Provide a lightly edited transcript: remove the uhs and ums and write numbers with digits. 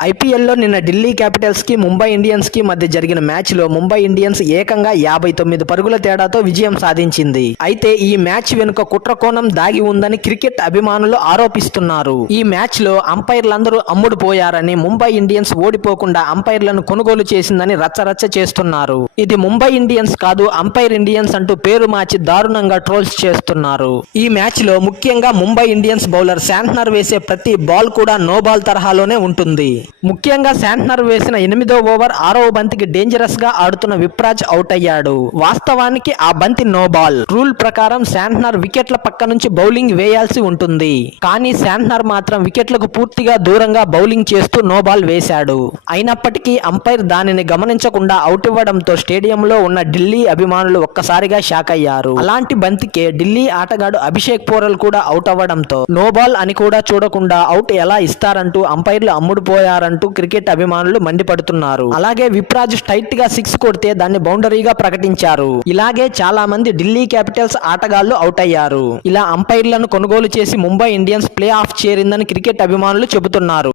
ఐపీఎల్లో నిన్న ఢిల్లీ క్యాపిటల్స్ కి ముంబై ఇండియన్స్ కి మధ్య జరిగిన మ్యాచ్ లో ముంబై ఇండియన్స్ ఏకంగా 59 పరుగుల తేడాతో విజయం సాధించింది. అయితే ఈ మ్యాచ్ వెనుక కుట్రకోణం దాగి ఉందని క్రికెట్ అభిమానులు ఆరోపిస్తున్నారు. ఈ మ్యాచ్ లో అంపైర్లందరూ అమ్ముడు పోయారని, ముంబై ఇండియన్స్ ఓడిపోకుండా అంపైర్లను కొనుగోలు చేసిందని రచ్చరచ్చ చేస్తున్నారు. ఇది ముంబై ఇండియన్స్ కాదు, అంపైర్ ఇండియన్స్ అంటూ పేరు మార్చి దారుణంగా ట్రోల్స్ చేస్తున్నారు. ఈ మ్యాచ్ లో ముఖ్యంగా ముంబై ఇండియన్స్ బౌలర్ శాంట్నర్ వేసే ప్రతి బాల్ కూడా నో బాల్ తరహాలోనే ఉంటుంది. ముఖ్యంగా శాంట్నర్ వేసిన 8వ ఓవర్ 6వ బంతికి డేంజరస్ గా ఆడుతున్న విప్రాజ్ అవుట్ అయ్యాడు. వాస్తవానికి ఆ బంతి నో బాల్. రూల్ ప్రకారం శాంట్నర్ వికెట్ల పక్క నుంచి బౌలింగ్ వేయాల్సి ఉంటుంది. కానీ శాంట్నర్ మాత్రం వికెట్లకు పూర్తిగా దూరంగా బౌలింగ్ చేస్తూ నో బాల్ వేశాడు. అయినప్పటికీ అంపైర్ దానిని గమనించకుండా అవుట్ ఇవ్వడంతో స్టేడియంలో ఉన్న ఢిల్లీ అభిమానులు ఒక్కసారిగా షాక్ అయ్యారు. అలాంటి బంతికే ఢిల్లీ ఆటగాడు అభిషేక్ పోరల్ కూడా అవుట్ అవ్వడంతో నో బాల్ అని కూడా చూడకుండా అవుట్ ఎలా ఇస్తారంటూ అంపైర్లు అమ్ముడుపోయారంటూ క్రికెట్ అభిమానులు మండిపడుతున్నారు. అలాగే విప్రాజ్ స్ట్రైట్ గా 6 కొడితే దాన్ని బౌండరీగా ప్రకటించారు. ఇలాగే చాలా మంది ఢిల్లీ క్యాపిటల్స్ ఆటగాళ్లు అవుట్ అయ్యారు. ఇలా అంపైర్లను కొనుగోలు చేసి ముంబై ఇండియన్స్ ప్లే ఆఫ్ చేరిందని క్రికెట్ అభిమానులు చెబుతున్నారు.